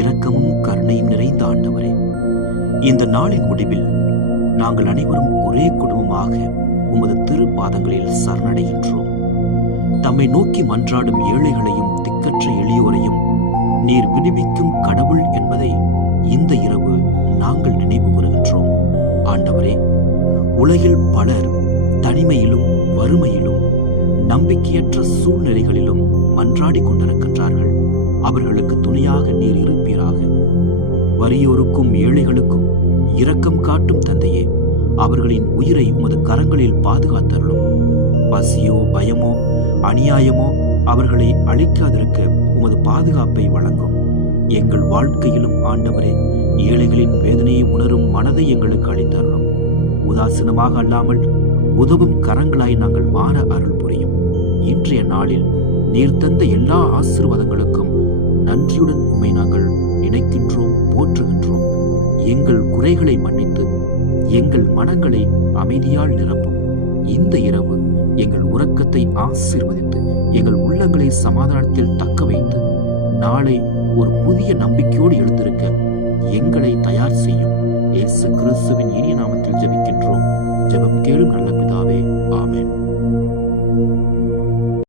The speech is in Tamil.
இரக்கமும் கருணையும் நிறைந்த ஆண்டவரே, இந்த நாளின் முடிவில் நாங்கள் அனைவரும் ஒரே குடும்பமாக உமது திருப்பாதங்களில் சரணடைகின்றோம். தம்மை நோக்கி மன்றாடும் ஏழைகளையும் திக்கற்ற எளியோரையும் நீர் விடுவிக்கும் கடவுள் என்பதை இந்த இரவு நாங்கள் நினைவு கூறுகின்றோம். ஆண்டவரே, உலகில் பலர் தனிமையிலும் வறுமையிலும் நம்பிக்கையற்ற சூழ்நிலைகளிலும் மன்றாடி கொண்டிருக்கின்றார்கள். அவர்களுக்கு துணையாக நீர் இருப்பீராக. வறியோருக்கும் ஏழைகளுக்கும் இரக்கம் காட்டும் தந்தையே, அவர்களின் உயிரை உமது கரங்களில் பாதுகாத்தருளும். பசியோ பயமோ அநியாயமோ அவர்களை அழிக்காதிருக்க உமது பாதுகாப்பை வழங்கும். எங்கள் வாழ்க்கையிலும் ஆண்டவரே, ஏழைகளின் வேதனையை உணரும் மனதை எங்களுக்கு அளித்தருளும். உதாசீனமாக அல்லாமல் உதவும் கரங்களாய் நாங்கள் மாற அருள் புரியும். இன்றைய நாளில் நீர் தந்த எல்லா ஆசீர்வாதங்களுக்கும் நன்றியுடன் உம்மை நாங்கள் நினைக்கின்றோம், போற்றுகின்றோம். எங்கள் குறைகளை மன்னித்து எங்கள் மனங்களை அமைதியால் நிரப்பும். இந்த இரவு எங்கள் உறக்கத்தை ஆசீர்வதித்து எங்கள் உள்ளங்களை சமாதானத்தில் தக்க வைத்து நாளை ஒரு புதிய நம்பிக்கையோடு எழுந்திருக்க எங்களை தயார் செய்யும். இயேசு கிறிஸ்துவின் இனிய நாமத்தில் ஜெபிக்கின்றோம். ஜெபம் கேளும் நல்ல பிதாவே.